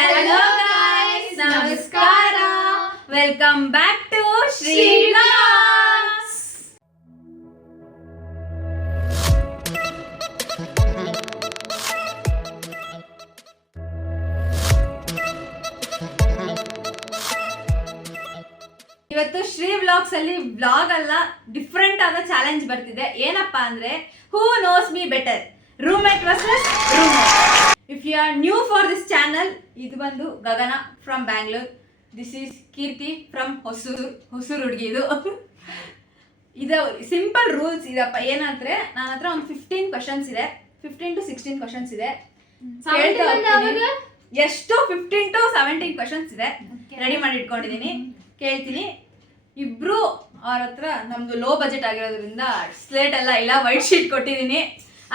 Hello guys, Namaskara. Welcome back to Shri Vlogs. ಇವತ್ತು Shri vlogs ಅಲ್ಲಿ vlog ಅಲ್ಲ, different ಆದ ಚಾಲೆಂಜ್ ಬರ್ತಿದೆ. ಏನಪ್ಪಾ ಅಂದ್ರೆ who knows me better, roommate versus roommate. If you are new for this channel, ಇದು ಬಂದು Gagana from Bangalore. This is Keerthi from Hosur ಹುಡುಗಿ. ಇದು ಸಿಂಪಲ್ ರೂಲ್ಸ್ ಇದಪ್ಪ. ಏನಂದ್ರೆ ನನ್ನ ಹತ್ರ ಒಂದು 15 ಕ್ವಶನ್ಸ್ ಇದೆ, 15 to 16 ಕ್ವಶನ್ಸ್ ಇದೆ. ಎಷ್ಟು 15 to 17 ಕ್ವಶನ್ಸ್ ಇದೆ, ರೆಡಿ ಮಾಡಿ ಇಟ್ಕೊಂಡಿದ್ದೀನಿ. ಕೇಳ್ತೀನಿ. ಇಬ್ರು ಅವ್ರ ಹತ್ರ ನಮ್ದು ಲೋ ಬಜೆಟ್ ಆಗಿರೋದ್ರಿಂದ ಸ್ಲೇಟ್ ಎಲ್ಲ ಇಲ್ಲ, ವೈಟ್ ಶೀಟ್ ಕೊಟ್ಟಿದ್ದೀನಿ.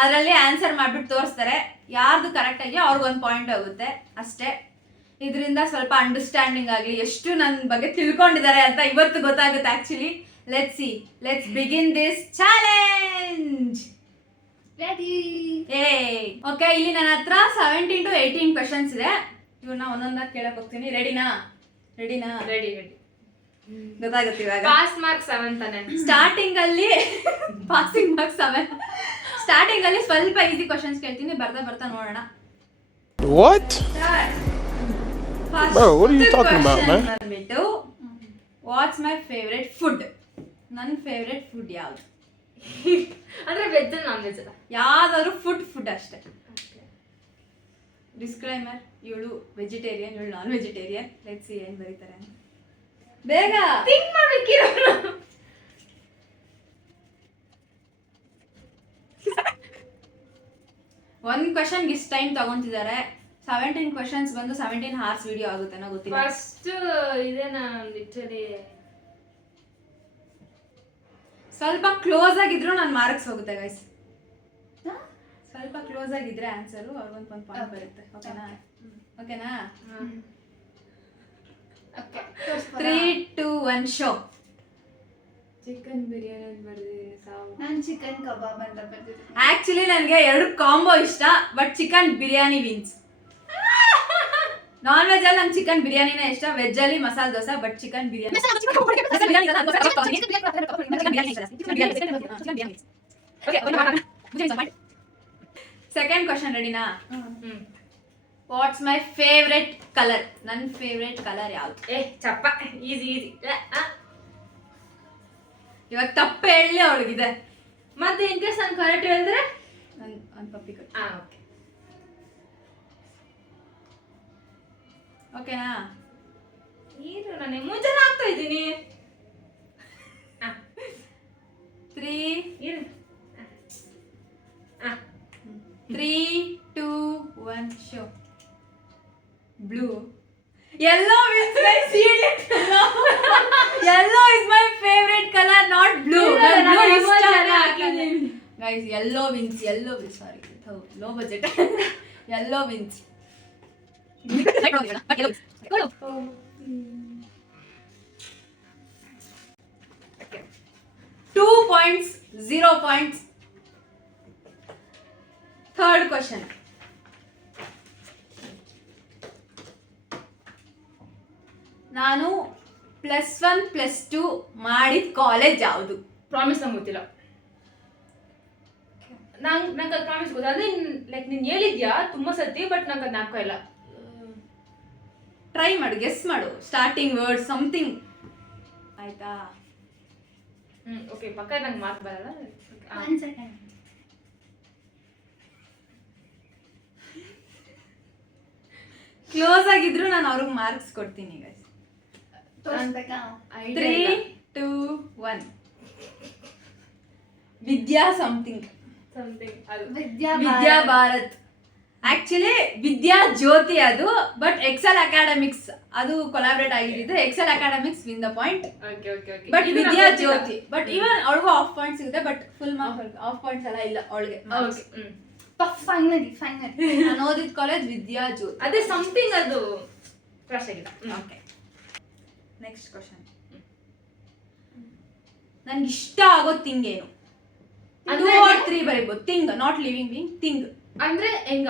ಅದರಲ್ಲಿ ಆನ್ಸರ್ ಮಾಡ್ಬಿಟ್ಟು ತೋರಿಸ್ತಾರೆ. ಯಾರ್ದು ಕರೆಕ್ಟ್ ಆಗಿ ಅವ್ರಿಗೊಂದು ಪಾಯಿಂಟ್ ಆಗುತ್ತೆ ಅಷ್ಟೇ. ಇದರಿಂದ ಸ್ವಲ್ಪ ಅಂಡರ್ಸ್ಟ್ಯಾಂಡಿಂಗ್ ಆಗಲಿ, ಎಷ್ಟು ನನ್ನ ಬಗ್ಗೆ ತಿಳ್ಕೊಂಡಿದ್ದಾರೆ ಅಂತ ಇವತ್ತು ಗೊತ್ತಾಗುತ್ತೆ actually. Let's begin this challenge. Okay, ಇಲ್ಲಿ ನನ್ನ ಹತ್ರ 17 to 18 ಕ್ವಶನ್ಸ್ ಇದೆ. ಇವನ್ನ ಒಂದೊಂದಾಗಿ ಕೇಳಕ್ ಹೋಗ್ತೀನಿ. ರೆಡಿನಾ? ರೆಡಿ ಗೊತ್ತಾಗುತ್ತೆ ಇವಾಗ. ಪಾಸ್ ಮಾರ್ಕ್ 7 ತಾನೆ. ಸ್ಟಾರ್ಟಿಂಗ್ ಅಲ್ಲಿ ಪಾಸಿಂಗ್ ಮಾರ್ಕ್ಸ್ 7. ಸ್ಟಾರ್ಟಿಂಗ್ ಅಲ್ಲಿ ಸ್ವಲ್ಪ ಈಸಿ ಕ್ವಶನ್ಸ್ ಕೇಳ್ತೀನಿ, ಬರ್ತಾ ನೋಡೋಣ. What? Bro, what are you talking about, man? ಬಂದ್ಬಿಟ್ಟು ವಾಟ್ಸ್ ಮೈ ಫೇವ್ರೆಟ್ ಫುಡ್. ನನ್ನ ಫೇವ್ರೆಟ್ ಫುಡ್ ಯಾವ್ದು? ಅಂದ್ರೆ ವೆಜ್ ನಾನ್ ವೆಜ್ ಅಲ್ಲ, ಯಾವ್ದಾದ್ರು ಫುಡ್ ಅಷ್ಟೇ. ಡಿಸ್ಕ್ಲೈಮರ್, ಇವಳು ವೆಜಿಟೇರಿಯನ್, ಇವಳು ನಾನ್ ವೆಜಿಟೇರಿಯನ್. ಲೆಟ್ಸ್ ಸಿ ಏನ್ ಬರೀತಾರೆ. ಬೇಗ ಥಿಂಕ್ ಮಾಡ್ಬೇಕಿರೋ. ಒಂದು ಕ್ವಶನ್ಗೆ ಇಷ್ಟು ಟೈಮ್ ತಗೊಂತಿದ್ದಾರೆ. 17 ಕ್ವಶನ್ಸ್ ಬಂದು 17 hours ವಿಡಿಯೋ ಆಗುತ್ತೆ ನಾ ಗೊತ್ತಿಲ್ಲ. ಫಸ್ಟ್ ಇದೇನಾ ಲಿಟರಲಿ ಸ್ವಲ್ಪ ಕ್ಲೋಸ್ ಆಗಿದ್ರು ನನ್ನ ಮಾರ್ಕ್ಸ್ ಹೋಗುತ್ತೆ ಗೈಸ್. ಸ್ವಲ್ಪ ಕ್ಲೋಸ್ ಆಗಿದ್ರೆ ಆನ್ಸರು ಅವ್ರಿಗೊಂದು ಪಾಯಿಂಟ್ ಬರುತ್ತೆ. ಓಕೆನಾ? 3, 2, 1 ಶೋ. ಚಿಕನ್ ಬಿರಿಯಾನಿ ಬರ್ದಿದ್ದೀನಿ. ನಾನು ಚಿಕನ್ ಕಬಾಬ್ ಅಂತ ಬರ್ದಿದ್ದೀನಿ. ಆಕ್ಚುಲಿ ನನಗೆ ಎರಡು ಕಾಂಬೋ ಇಷ್ಟ, but chicken biryani wins. Non veg ಅಲ್ಲಿ ನಂಗೆ ಚಿಕನ್ ಬಿರಿಯಾನಿನೇ ಇಷ್ಟ, ವೆಜ್ ಅಲ್ಲಿ masala dosa, but chicken biryani. Second question ರೆಡಿನಾ? What's my favourite colour? ನನ್ನ ಫೇವ್ರೆಟ್ ಕಲರ್ ಯಾವ್ದು? ಚಪ್ಪ ಈಸಿ. ಇವಾಗ ತಪ್ಪು ಹೇಳಿ ಅವಳಿಗಿದೆ. ಮತ್ತೆ ಇನ್ ಕೇಸ್ ನಾನು ಕರೆಕ್ಟ್ ಹೇಳಿದ್ರೆ ಒಂದು ಪಪ್ಪಿ ಕಟ್. ಓಕೆ. ಓಕೆನಾ? ನೀರು ನಾನು ಮುಂಚೆನೇ ಆಗ್ತಾ ಇದ್ದೀನಿ. 3, ಇರು. 3, 2, 1 show. Blue. Yellow is my serious color. Yellow is my favorite color, not blue. Guys, yellow wins. Sorry, low budget. Yellow wins. 2 points, 0 points. Third question. ನಾನು +1 +2 ಮಾಡಿದ ಕಾಲೇಜ್ ಯಾವುದು? ಪ್ರಾಮಿಸ್ ನಂಗೆ ಗೊತ್ತಿಲ್ಲ. ನಂಗೆ ಪ್ರಾಮಿಸ್ ಗೊತ್ತಿಲ್ಲ. ಅದೇ ಲೈಕ್ ನೀನು ಹೇಳಿದ್ಯಾ ತುಂಬಾ ಸತಿ, ಬಟ್ ನಂಗೆ ಅದು ಜ್ಞಾಪಕ ಇಲ್ಲ. ಟ್ರೈ ಮಾಡು, ಗೆಸ್ ಮಾಡು. Starting word something. ಆಯ್ತಾ? ಓಕೆ, ಪಕ್ಕ ನಂಗೆ ಮಾರ್ಕ್ ಬರಲ್ಲ. 1 second. ಕ್ಲೋಸ್ ಆಗಿದ್ರು ನಾನು ಅವ್ರಿಗೆ ಮಾರ್ಕ್ಸ್ ಕೊಡ್ತೀನಿ guys. 3, 2, 1 Vidya something. Vidya Bharat. Actually Vidya Jyothi ಅದು, ಬಟ್ ಎಕ್ಸೆಲ್ ಅಕಾಡೆಮಿಕ್ಸ್ ಅದು ಕೊಲಾಬ್ರೇಟ್ ಆಗಿದ್ದು. Excel academics win the point, but Vidya Jyothi. But even ಅವ್ಳಿಗೂ ಆಫ್ ಪಾಯಿಂಟ್ ಸಿಗುತ್ತೆ, but full marks half points ಎಲ್ಲ ಇಲ್ಲ ಅವಳಿಗೆ. ಫೈನಲಿ ನಾನು ಓದಿದ ಕಾಲೇಜ್ ವಿದ್ಯಾ ಜ್ಯೋತಿ. ಅದೇ ಸಮಥಿಂಗ್ ಅದು ಕ್ರಾಶ್ ಆಗಿದೆ. Okay, next question. ನನ್ಗೆ ಇಷ್ಟ ಆಗೋ ಥಿಂಗ್ ಏನು? 2 or 3 ಬರೀಬಹುದು. Thing, not living being. Thing ಅಂದ್ರೆ ಹೆಂಗ?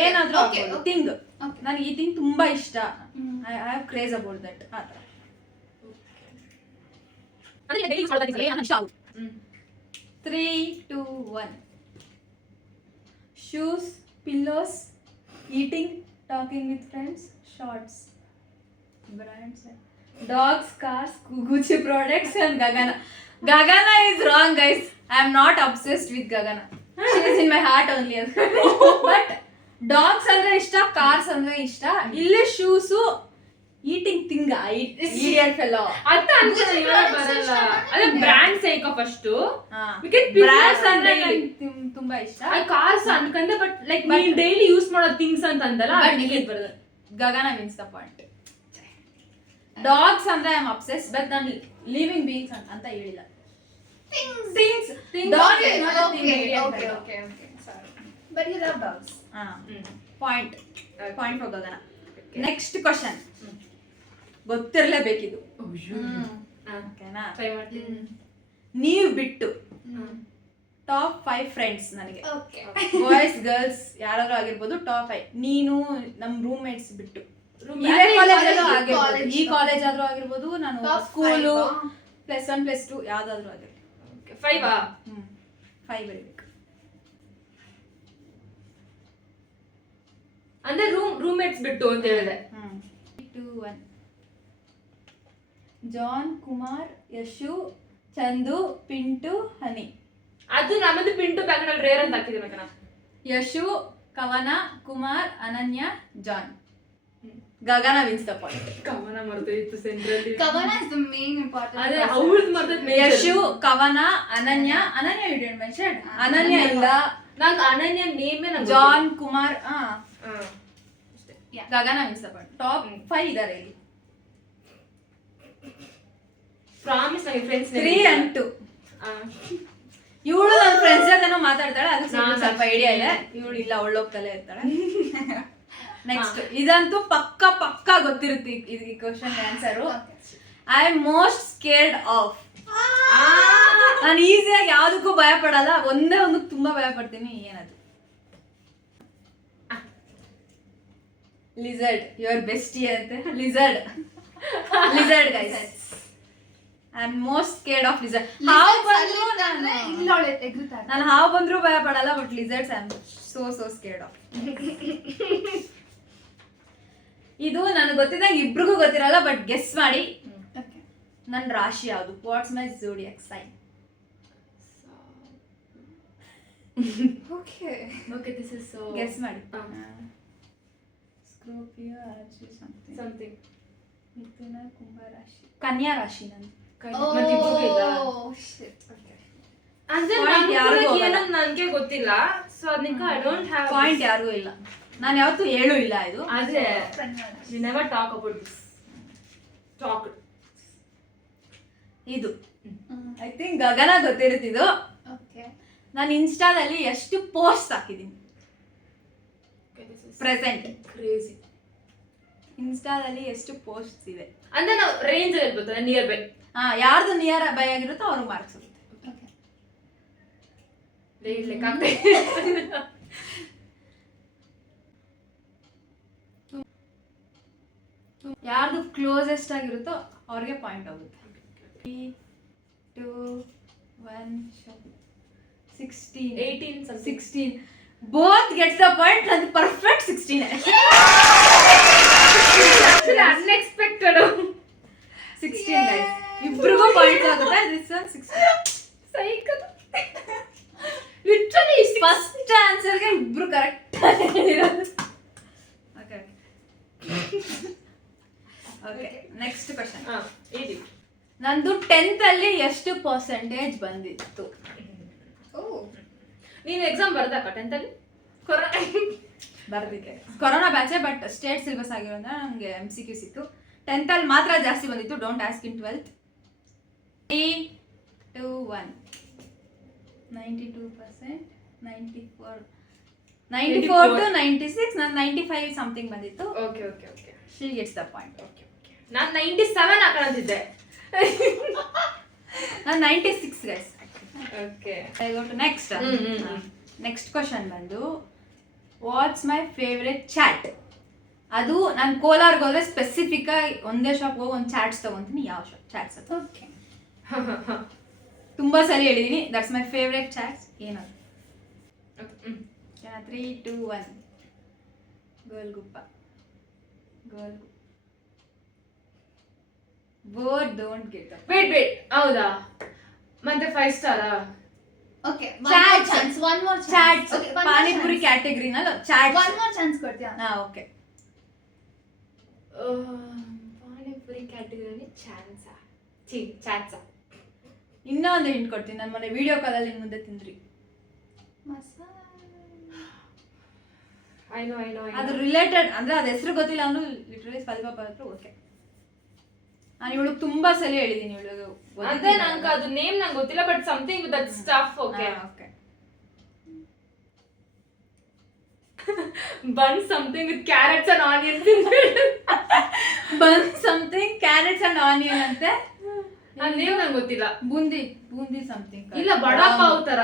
ಏನಾದ್ರೂ ಥಿಂಗ್. Okay. ನನಗೆ ಈ ಥಿಂಗ್ ತುಂಬ ಇಷ್ಟ. I have craze about that. ಆ ಥರ. ಅಂದ್ರೆ ಡೈಲಿ ಯೂಸ್ ಮಾಡೋದಕ್ಕೆ ನನಗೆ ಇಷ್ಟ ಆಗುತ್ತೆ. 3, 2, 1. Shoes, pillows, eating, talking with friends, shorts. Brands. Dogs, cars, Gucci products and Gagana. Gagana is wrong, guys. I am not obsessed with Gagana. She is in my heart only. But dogs ಅಂದ್ರೆ ಇಷ್ಟ, cars ಅಂದ್ರೆ ಇಷ್ಟ. ಇಲ್ಲಿ shoes eating ತಿಂಗ idiot fellow ಅಂತ ಅನ್ಕೊಂಡೆ ಇವಾಗ ಬರಲ್ಲ. ಅದೇ ಬ್ರ್ಯಾಂಡ್ ಸೈಕ ಫಸ್ಟ್ ಬ್ರಾಂಡ್ಸ್ ಅಂದ್ರೆ ತುಂಬಾ ಇಷ್ಟ. ಕಾರ್ಸ್ ಅನ್ಕಂಡೆ ಬಟ್ ಲೈಕ್ ನೀನ್ ಡೈಲಿ ಯೂಸ್ ಮಾಡೋ ಥಿಂಗ್ಸ್ ಅಂತ ಅಂದಲ್ಲ ಅದಕ್ಕೆ ಬರಲ್ಲ. Gagana means the point. Dogs ಅಂದ್ರೆ ಐ ಆಮ್ ಅಬ್ಸೆಸ್ ಬಟ್ ನಾನು ಲಿವಿಂಗ್ ಬೀಯಿಂಗ್ಸ್ ಅಂತ ಹೇಳಿಲ್ಲ. Things dog is not a thing. Okay. Sorry. But you love dogs. Point for Gagana. Next question ಗೊತ್ತಿರಲೇಬೇಕಿದು. ಓಕೆನಾ? ಟ್ರೈ ಮಾಡ್ತೀನಿ. ನೀವು ಬಿಟ್ಟು ಟಾಪ್ 5 ಫ್ರೆಂಡ್ಸ್ ನನಗೆ, Okay. ಬಾಯ್ಸ್ ಗರ್ಲ್ಸ್ ಯಾರಾದ್ರೂ ಆಗಿರ್ಬೋದು. ಟಾಪ್ 5 ನೀನು ನಮ್ಮ ರೂಮ್ ಮೇಟ್ಸ್ ಬಿಟ್ಟು ಅದೇ ಕಾಲೇಜಲ್ಲೂ college, ಆಗಿರ್ಬೋದು, college. ಈ ಕಾಲೇಜ್ ಆದ್ರೂ ಆಗಿರ್ಬೋದು, ನಾನು Top ಸ್ಕೂಲು five, +1 +2 ಯಾವ್ದಾದ್ರು ಆಗಿರ್ಲಿ. 5 5 ಬರೀಬೇಕು. ಅಂದ್ರೆ ರೂಮ್ಮೇಟ್ಸ್ ಬಿಟ್ಟು ಅಂತ ಹೇಳಿದೆ. 2, 1. ಜಾನ್, ಕುಮಾರ್, ಯಶು, ಚಂದು, ಪಿಂಟು, ಹನಿ. ಅದು ನಮ್ಮದು ಪಿಂಟು ಬ್ಯಾಗ್ನಲ್ಲಿ ರೇರ್ ಅಂತ ಹಾಕಿದ್ದೀನಿ ಕಣ. Yashu, Kavana, Kumar, Ananya, John. Gagana wins the point. Kavana ಮರ್ತೋಯ್ತು ಸೆಂಟ್ರಲ್ಲಿ. Kavana is the main important. ಅದೇ person. ಅವ್ಳದ್ ಮರ್ತೋಯ್ತು. ಯಶು, ಕವನ, ಅನನ್ಯ ಯು ಡಿಡ್ ಮೆನ್ಷನ್. ಅನನ್ಯ ಇಲ್ಲ. ನಂಗೆ ಅನನ್ಯ ನೇಮೇ ನಂಗೆ ಜಾನ್, ಕುಮಾರ್, ಅಷ್ಟೇ. ಗಗನ ವಿನ್ಸ್ ದ ಪಾಯಿಂಟ್. ಟಾಪ್ 5 ಇದಾರೆ ಇಲ್ಲಿ. ಪ್ರಾಮಿಸ್ ನನಗೆ ಫ್ರೆಂಡ್ಸ್ 3 and 2. ಇವಳು ನನ್ನ ಫ್ರೆಂಡ್ಸ್ ಜೊತೆನೂ ಮಾತಾಡ್ತಾಳೆ, ಅದಕ್ಕೆ ಸ್ವಲ್ಪ ಐಡಿಯಾ ಇದೆ. ಇವಳು ಇಲ್ಲ, ಒಳ್ಳೋಗ್ತಲೇ ಇರ್ತಾಳೆ. ನೆಕ್ಸ್ಟ್ ಇದಂತೂ ಪಕ್ಕ ಗೊತ್ತಿರುತ್ತೆ ಈ question answer. I am most scared of. ನಾನು ಈಸಿಯಾಗಿ ಯಾವ್ದಕ್ಕೂ ಭಯ ಪಡಲ್ಲ, ಒಂದಕ್ಕೆ ತುಂಬಾ ಭಯ ಪಡ್ತೀನಿ. ಏನದು? ಲಿಸರ್ಡ್. ಯುವರ್ ಬೆಸ್ಟಿ ಅಂತೆ. Lizard guys. I am most scared of lizard. ಹಾವು ಬಂದ್ರು ನಾನು ಹಾವು ಬಂದ್ರು ಭಯ ಪಡಲ್ಲ, but lizards I am so scared of. ಇದು ನನಗೆ ಗೊತ್ತಿದ್ದಂಗೆ ಇಬ್ರಿಗೂ ಗೊತ್ತಿರಲ್ಲ, ಬಟ್ ಗೆಸ್ ಮಾಡಿ. ನನ್ನ ರಾಶಿ ಯಾವುದು? What's my zodiac sign? Okay. This is so guess ಮಾಡಿ. ಸ್ಕಾರ್ಪಿಯೋ, ರಾಶಿ ಸಮಥಿಂಗ್. ಮಿಥುನ, ಕುಂಭ ರಾಶಿ, ಕನ್ಯಾ ರಾಶಿ ನಂದು. ಮತ್ತೆ ಇಬ್ರಿಗೂ ಇಲ್ಲ. Oh shit. Okay. ಅಂದ್ರೆ Point ಯಾರಿಗೂ ಹೋಗಲ್ಲ. ಏನಂತ ನನಗೆ ಗೊತ್ತಿಲ್ಲ, ಸೊ ಅದಕ್ಕೆ ಐ ಡೋಂಟ್ ಹ್ಯಾವ್ ಪಾಯಿಂಟ್ ಯಾರಿಗೂ ಇಲ್ಲ. ನಾನು ಯಾವತ್ತೂ ಹೇಳೂ ಇಲ್ಲ ಇದು. ಆದ್ರೆ Kanya. We never talk about this. Talk ಇದು ಐ ಥಿಂಕ್ ಗಗನ ಗೊತ್ತಿರುತ್ತಿದ್ದು. Okay. ನಾನು ಇನ್ಸ್ಟಾದಲ್ಲಿ ಎಷ್ಟು ಪೋಸ್ಟ್ ಹಾಕಿದ್ದೀನಿ ಪ್ರೆಸೆಂಟ್. ಕ್ರೇಜಿ. ಇನ್ಸ್ಟಾದಲ್ಲಿ ಎಷ್ಟು ಪೋಸ್ಟ್ಸ್ ಇದೆ ಅಂದ್ರೆ ನಾವು ರೇಂಜ್ ಹೇಳ್ಬೋದು, ನಿಯರ್ ಬೈ. ಯಾರ್ದು ನಿಯರ್ ಬೈ ಆಗಿರುತ್ತೋ ಅವ್ರಿಗೆ ಮಾರ್ಕ್ಸ್ ಹೋಗುತ್ತೆ. Okay. ಲೆಕ್ಕ ಆಗ್ತದೆ. ಯಾರ್ದು ಕ್ಲೋಸೆಸ್ಟ್ ಆಗಿರುತ್ತೋ ಅವ್ರಿಗೆ ಪಾಯಿಂಟ್ ಹೋಗುತ್ತೆ. 3, 2, 1. 16, 18 something. 16. Both gets the point. And perfect 16. Unexpected 16 guys. ಇಬ್ರಿಗೂ ಪಾಯಿಂಟ್ ಆಗುತ್ತೆ. This one 16. Cycle. Literally first ಆನ್ಸರ್ಗೆ ಇಬ್ರು ಕರೆಕ್ಟ್ ಹೇಳಿರೋದು. Okay next question. ಹೇಳಿ. ನಂದು 10th ಅಲ್ಲಿ ಎಷ್ಟು ಪರ್ಸೆಂಟೇಜ್ ಬಂದಿತ್ತು? Oh. ನೀನು ಎಕ್ಸಾಮ್ ಬರ್ದಾಕ 10th ಅಲ್ಲಿ? ಬರ್ದಿದ್ದೆ. ಕೊರೋನಾ ಬ್ಯಾಚೆ, ಬಟ್ ಸ್ಟೇಟ್ ಸಿಲೆಬಸ್ ಆಗಿರೋದ್ರಿಂದ ನಮಗೆ MCQ ಸಿಕ್ತು. 10th ಅಲ್ಲಿ ಮಾತ್ರ ಜಾಸ್ತಿ ಬಂದಿತ್ತು. Don't ask in 12th. 3, 2, 1. 92%, 94 to 96. ನಾನು 95 ಸಮಥಿಂಗ್ ಬಂದಿತ್ತು. Okay okay okay. She gets the point. Okay okay. ನಾನು 97 ಹಾಕೋಂತಿದ್ದೆ. ನಾನು 96 guys. Okay. I go to next. Next question ಬಂದು ವಾಟ್ಸ್ ಮೈ ಫೇವ್ರೆಟ್ ಚಾಟ್? ಅದು ನಾನು ಕೋಲಾರ್ಗೆ ಹೋದ್ರೆ ಸ್ಪೆಸಿಫಿಕ್ ಆಗಿ ಒಂದೇ ಶಾಪ್ ಹೋಗಿ ಒಂದು ಚಾಟ್ಸ್ ತಗೊಂತೀನಿ. ಯಾವ ಶಾಪ್ ಚಾಟ್ಸ್ ಅದು Okay. ತುಂಬಾ ಸಲ ಹೇಳಿದೀನಿ. That's my favourite chaats. ಏನದು? 3, 2, 1 golgappa. Board don't get up. Wait ಹೌದಾ? ಮತ್ತೆ 5 ಸ್ಟಾರಾ? Okay. Chats. One more chance. Chaats Okay, one more panipuri chance. ಕ್ಯಾಟಗರಿನಲ್ಲಿ chaats. One more chance ಕೊಡ್ತೀಯಾ? ಹಾ ಓಕೆ. ಪಾನಿಪುರಿ ಕ್ಯಾಟಗರಿ ಚಾನ್ಸಾ? ಚಾಟ್ಸಾ? ಇನ್ನೂ ಒಂದು ಹಿಂಟ್ ಕೊಡ್ತೀನಿ. ನನ್ನ ಮೊನ್ನೆ ವಿಡಿಯೋ ಕಾಲಲ್ಲಿ ನಿನ್ ಮುಂದೆ ತಿಂದ್ರಿ. ಮಸಾಲ. ಐ ನೋ ಅದು ರಿಲೇಟೆಡ್ ಅಂದ್ರೆ ಅದ ಹೆಸರು ಗೊತ್ತಿಲ್ಲ ಅಂದ್ರೆ ಲಿಟರಲಿ ಸ್ವಲ್ಪ ಹತ್ರ ಓಕೆ. ನಾನು ಇವಳು ತುಂಬಾ ಸಲ ಹೇಳಿದೀನಿ. ಇವಳು ಅದೇ ನಂಗೆ ಅದು ನೇಮ್ ನಂಗೆ ಗೊತ್ತಿಲ್ಲ but something with that stuff. Okay okay. Bun something with carrots and onions. Bun something carrots and onion ಅಂತೆ. ಆ ನೇಮ್ ನಂಗೆ ಗೊತ್ತಿಲ್ಲ. ಬೂಂದಿ ಸಮಥಿಂಗ್. ಇಲ್ಲ ಬಡಾ ಪಾವ್ ತರ.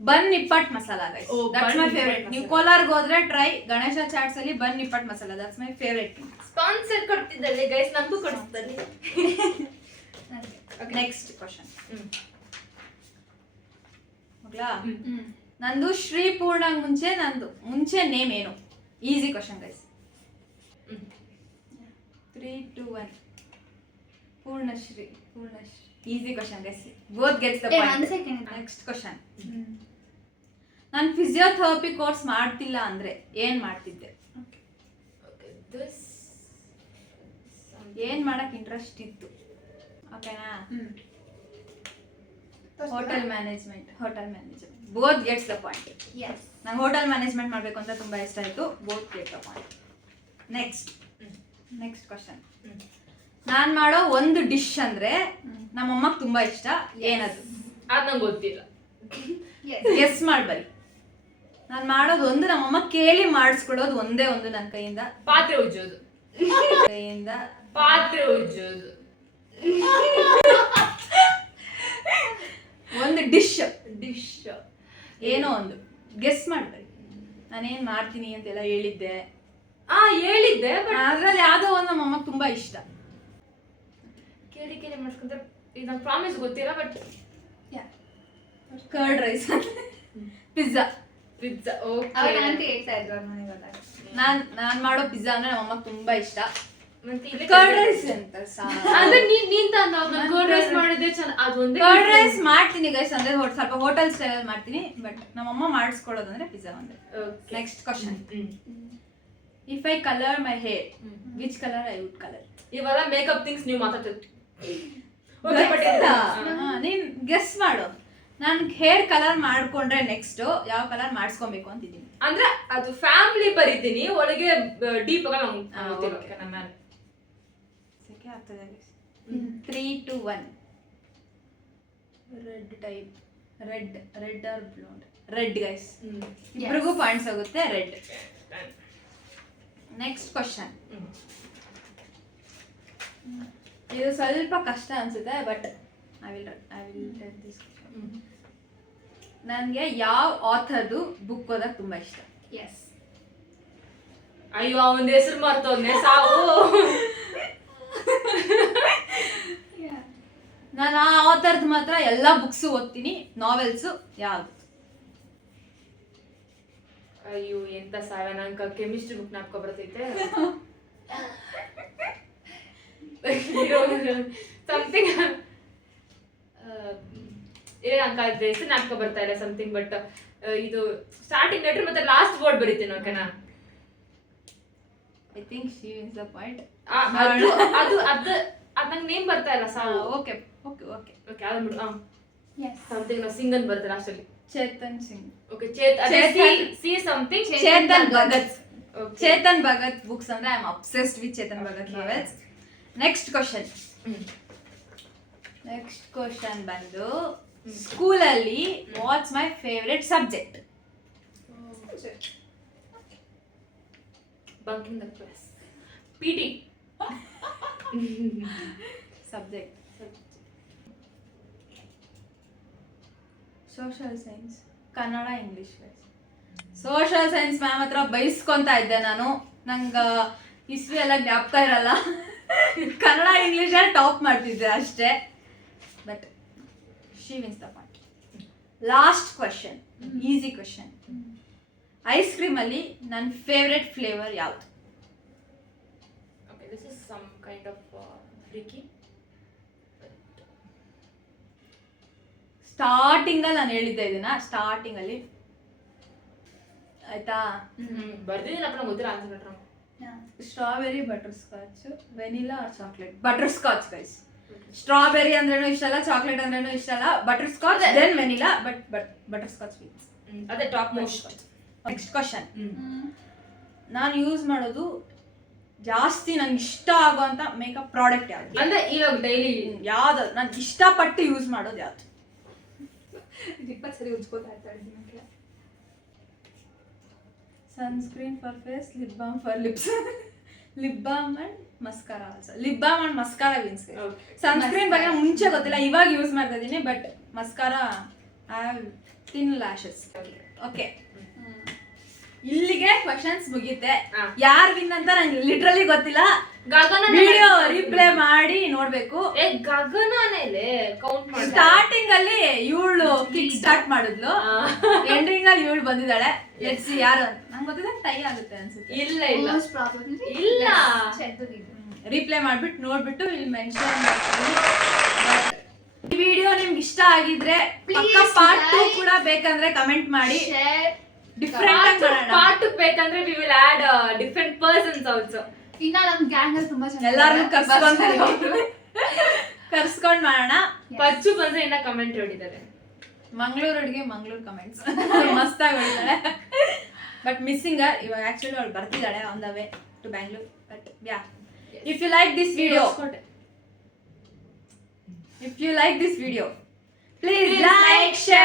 Bun nippat masala guys. Oh, that's bun my nippat favourite. ನೀವು ಮಸಾಲ. ಕೋಲಾರ್ಗೆ ಹೋದ್ರೆ ಟ್ರೈ ಗಣೇಶ ಚಾಟ್ಸ್ ಅಲ್ಲಿ bun nippat masala. That's my favourite. Sponsor ಕೊಡ್ತಿದ್ದಲ್ಲ ಗೈಸ್, ನಮಗೂ ಕೊಡ್ತಿದ್ದಲ್ಲಿ. Next question. ಹೋಗ್ಲಾ? ಹ್ಮ್. ನಂದು ಶ್ರೀ ಪೂರ್ಣಂಗ್ ಮುಂಚೆ ನೇಮ್ ಏನು? Easy question guys. 3, 2, 1 Poornashree. Easy question guys. Both gets the One point. second. Next question. ನಾನು ಫಿಸಿಯೋಥೆರಪಿ ಕೋರ್ಸ್ ಮಾಡ್ತಿಲ್ಲ ಅಂದ್ರೆ ಏನ್ ಮಾಡ್ತಿದ್ದೆ? ಏನ್ ಮಾಡಕ್ ಇಂಟ್ರೆಸ್ಟ್ ಇತ್ತು? ಓಕೆನಾ? Hotel management. Both gets the point. Yes. ನಂಗೆ ಹೋಟೆಲ್ ಮ್ಯಾನೇಜ್ಮೆಂಟ್ ಮಾಡಬೇಕು ಅಂತ ತುಂಬಾ ಇಷ್ಟ ಆಯಿತು. Both get the point. Next question. ನಾನು ಮಾಡೋ ಒಂದು ಡಿಶ್ ಅಂದ್ರೆ ನಮ್ಮಮ್ಮಗೆ ತುಂಬಾ ಇಷ್ಟ. ಏನದು? ಅದ್ ನಂಗೆ ಗೊತ್ತಿಲ್ಲ. Yes. ಗೆಸ್ ಮಾಡ್ಬರಿ. ನಾನು ಮಾಡೋದು ಒಂದು, ನಮ್ಮಮ್ಮ ಕೇಳಿ ಮಾಡಿಸ್ಕೊಡೋದು ಒಂದೇ ಒಂದು ನನ್ನ ಕೈಯಿಂದ. ಪಾತ್ರೆ ಉಜ್ಜೋದು. ಒಂದು ಡಿಶ್ ಏನೋ ಒಂದು ಗೆಸ್ ಮಾಡ್ಬರಿ. ನಾನೇನ್ ಮಾಡ್ತೀನಿ ಅಂತೆಲ್ಲ ಹೇಳಿದ್ದೆ. ಹೇಳಿದ್ದೆ ಬಟ್ ಅದ್ರಲ್ಲಿ ಯಾವ್ದೋ ಒಂದು ನಮ್ಮಮ್ಮಗೆ ತುಂಬಾ ಇಷ್ಟ. ಕೇಳಿ ಮಾಡ್ಸ್ಕೊಂಡ್ರೆ ಈಗ ನಂಗೆ ಪ್ರಾಮಿಸ್ ಗೊತ್ತಿಲ್ಲ ಬಟ್ ಕರ್ಡ್ ರೈಸ್. ಪಿಜ್ಜಾ. ಅವ್ರ ಆಂಟಿ ಹೇಳ್ತಾ ಇದ್ರು ಅವ್ರ ಮನೆಗೆ ಹೋದಾಗ. ನಾನ್ ಮಾಡೋ ಪಿಜ್ಜಾ ಅಂದ್ರೆ ನಮ್ಮಮ್ಮಗೆ ತುಂಬಾ ಇಷ್ಟ. ಮತ್ತೆ ಕರ್ಡ್ ರೈಸ್ ಅಂತ ಅಂದ್ರೆ ನೀನ್ ಕರ್ಡ್ ರೈಸ್ ಮಾಡಿದ್ರೆ ಅದೊಂದೇ. ಕರ್ಡ್ ರೈಸ್ ಮಾಡ್ತೀನಿ ಗೈಸ್. ಅಂದ್ರೆ ಸ್ವಲ್ಪ ಹೋಟೆಲ್ ಸ್ಟೈಲ್ ಮಾಡ್ತೀನಿ. ಬಟ್ ನಮ್ಮಮ್ಮ ಮಾಡಿಸ್ಕೊಳ್ಳೋದು ಅಂದ್ರೆ ಪಿಜ್ಜಾ ಒಂದೇ. Next question. If I colour my hair which colour I would colour? ಇವೆಲ್ಲ ಮೇಕಪ್ ಥಿಂಗ್ಸ್ ನೀವು ಮಾತಾಡ್ತೀವಿ. ನೀನ್ ಗೆಸ್ ಮಾಡು. ನಾನು ಹೇರ್ ಕಲರ್ ಮಾಡ್ಕೊಂಡ್ರೆ ನೆಕ್ಸ್ಟ್ ಯಾವ ಕಲರ್ ಮಾಡಿಸ್ಕೊಬೇಕು ಅಂತಿದ್ದೀನಿ. ಅಂದ್ರೆ ಅದು ಫ್ಯಾಮಿಲಿ ಬರೀತೀನಿ ಒಳಗೆ ಡೀಪ್ ಆಗಿ ಸೆಕೆ ಆಗ್ತದೆ. 3, 2, 1 red type. Red or blonde? Red guys. ಇಬ್ರಿಗೂ ಪಾಯಿಂಟ್ಸ್ ಆಗುತ್ತೆ. ರೆಡ್. Next question. ಇದು ಸ್ವಲ್ಪ ಕಷ್ಟ ಅನ್ಸುತ್ತೆ but I will tell this. ನನಗೆ ಯಾವ ಆಥರ್ದು ಬುಕ್ ಓದಕ್ಕೆ ತುಂಬಾ ಇಷ್ಟ? Yes. ಅಯ್ಯೋ ಅವನ ಹೆಸರು ಮರ್ತೋದ್ನೆ ಸಾವು. ನಾನು ಆ ಆಥರ್ದು ಮಾತ್ರ ಎಲ್ಲ ಬುಕ್ಸ್ ಓದ್ತೀನಿ. ನಾವೆಲ್ಸು ಯಾವ್ದು? ಅಯ್ಯೋ ಎಂತ ಸಾವ, ನಂಗೆ ಕೆಮಿಸ್ಟ್ರಿ ಬುಕ್ ನಾಪ್ಕೊ ಬರ್ತೈತೆ. ಸಮಥಿಂಗ್ ಏನಂಕ ಹೆಸರು ನಾಪ್ಕೊ ಬರ್ತಾ ಇಲ್ಲ ಸಮಥಿಂಗ್. ಬಟ್ ಇದು ಸ್ಟಾರ್ಟಿಂಗ್ ಲೆಟರ್ ಮತ್ತೆ ಲಾಸ್ಟ್ ವರ್ಡ್ ಬರೀತೀನಿ. ಓಕೆನಾ? I think she wins the point. ಅದು ನಂಗೆ ನೇಮ್ ಬರ್ತಾ ಇಲ್ಲ ಸಾವು. ಓಕೆ ಓಕೆ ಓಕೆ ಓಕೆ ಅದು ಬಿಡು. Yes. ಸಮಥಿಂಗ್ ನಾವು ಸಿಂಗನ್ ಬರುತ್ತೆ ಲಾಸ್ಟ್ ಅಲ್ಲಿ. Chetan Singh. Okay see something Chetan Bhagat. Chetan Bhagat books ಅಂದ್ರೆ I am obsessed with Chetan Bhagat novels. Next question ಬಂದು ಸ್ಕೂಲಲ್ಲಿ what's my favourite subject? Bunking the class. PT. Subject social science. Kannada English. Social science ma'am ಹತ್ರ ಬೈಸ್ಕೊಂತ ಇದ್ದೆ ನಾನು. ನಂಗೆ ಇಸ್ವಿ ಎಲ್ಲ ಜ್ಞಾಪಕ ಇರಲ್ಲ. ಕನ್ನಡ ಇಂಗ್ಲೀಷಲ್ಲಿ ಟಾಪ್ ಮಾಡ್ತಿದ್ದೆ ಅಷ್ಟೇ. But she wins the point. Last question, easy question. ಐಸ್ ಕ್ರೀಮಲ್ಲಿ ನನ್ನ ಫೇವ್ರೆಟ್ ಫ್ಲೇವರ್ ಯಾವುದು? Okay, this is some kind of freaky. ಸ್ಟಾರ್ಟಿಂಗಲ್ಲಿ ನಾನು ಹೇಳಿದ್ದೆ ಇದನ್ನ, ಸ್ಟಾರ್ಟಿಂಗಲ್ಲಿ ಆಯ್ತಾ. ಬರ್ದಿದ್ದೀನಪ್ಪ, ನಂಗೆ ಗೊತ್ತಿಲ್ಲ ಆನ್ಸರ್ ಬಿಟ್ರೆ. Strawberry, butterscotch, vanilla or chocolate? Butterscotch guys. Strawberry ಅಂದ್ರೇನು ಇಷ್ಟ ಅಲ್ಲ, ಚಾಕ್ಲೇಟ್ ಅಂದ್ರೇನು ಇಷ್ಟ ಅಲ್ಲ. Butterscotch then vanilla, but butterscotch wins. ಅದೇ ಟಾಪ್ ಮೋಸ್ಟ್. Next question. ನಾನು ಯೂಸ್ ಮಾಡೋದು ಜಾಸ್ತಿ ನಂಗೆ ಇಷ್ಟ ಆಗುವಂತ ಮೇಕಪ್ ಪ್ರಾಡಕ್ಟ್ ಯಾವುದು? ಅಂದ್ರೆ ಇವಾಗ ಡೈಲಿ ಯಾವ್ದು ನಾನು ಇಷ್ಟಪಟ್ಟು ಯೂಸ್ ಮಾಡೋದು ಯಾವ್ದು? 20 ಸರಿ ಉಜ್ಕೋತಾ ಇರ್ತಾಳೆ ದಿನಕ್ಕೆ. Sunscreen for face, lip balm for lips. Lip balm and mascara also. Lip balm and mascara wins. Sunscreen ಬಗ್ಗೆ ಮುಂಚೆ ಗೊತ್ತಿಲ್ಲ, ಇವಾಗ ಯೂಸ್ ಮಾಡ್ತಾ ಇದ್ದೀನಿ. But mascara I have thin lashes. Okay, ಇಲ್ಲಿಗೆ ಕ್ವಶನ್ಸ್ ಮುಗೀತೆ. ಯಾರು ವಿನ್ ಅಂತ ನಂಗೆ ಲಿಟ್ರಲಿ ಗೊತ್ತಿಲ್ಲ. ಗಗನ ವಿಡಿಯೋ ರಿಪ್ಲೈ ಮಾಡಿ ನೋಡ್ಬೇಕು. ಗಗನನೇ ಕೌಂಟ್ ಮಾಡಿ. ಸ್ಟಾರ್ಟಿಂಗ್ ಅಲ್ಲಿ ಇವಳು ಕಿಕ್ ಸ್ಟಾರ್ಟ್ ಮಾಡಿದ್ಲು, ಎಂಡಿಂಗ್ ಅಲ್ಲಿ ಇವಳು ಬಂದಿದ್ದಾಳೆ. ಲೆಟ್ಸ್ ಯಾರು ನಂಗೆ ಗೊತ್ತಿದೆ, ಟೈ ಆಗುತ್ತೆ ಅನ್ಸುತ್ತೆ. ಇಲ್ಲ ಇಲ್ಲ Most probably ಇಲ್ಲ. ಚೆಂದದಿದೆ. ರಿಪ್ಲೈ ಮಾಡ್ಬಿಟ್ಟು ನೋಡ್ಬಿಟ್ಟು ಇಲ್ಲಿ ಮೆನ್ಷನ್ ಮಾಡ್ತೀನಿ. ಈ ವಿಡಿಯೋ ನಿಮ್ಗೆ ಇಷ್ಟ ಆಗಿದ್ರೆ ಪಾರ್ಟ್ 2 ಕೂಡ ಬೇಕಂದ್ರೆ ಕಮೆಂಟ್ ಮಾಡಿ. Share. ಡಿಫ್ರೆಂಟ್ ಪಾರ್ಟ್ ಬೇಕಂದ್ರೆ we will add different persons also. ಇನ್ನ ನಮ್ ಗ್ಯಾಂಗ್ ಅಲ್ಲಿ ತುಂಬಾ ಜನ ಎಲ್ಲಾರನ್ನೂ ಬರ್ತಾರೆ. ಕರ್ಸ್ಕೊಂಡ್ ಮಾಡೋಣ. ಪಚ್ಚು ಬಂದ್ರೆ ಇನ್ನ ಕಮೆಂಟ್ ಹೇಳಿದ್ದಾರೆ. ಮಂಗಳೂರು ಅಡುಗೆ ಮಂಗಳೂರು ಕಮೆಂಟ್ಸ್ ಮಸ್ತಾಗಿ ಹೊಡಿತಾಳೆ. ಬಟ್ ಮಿಸ್ಸಿಂಗ್ ಇವಾಗ ಆಕ್ಚುಲಿ ಅವಳು ಬರ್ತಿದ್ದಾಳೆ on the way to Bangalore. But yeah, if you like this video, please like, share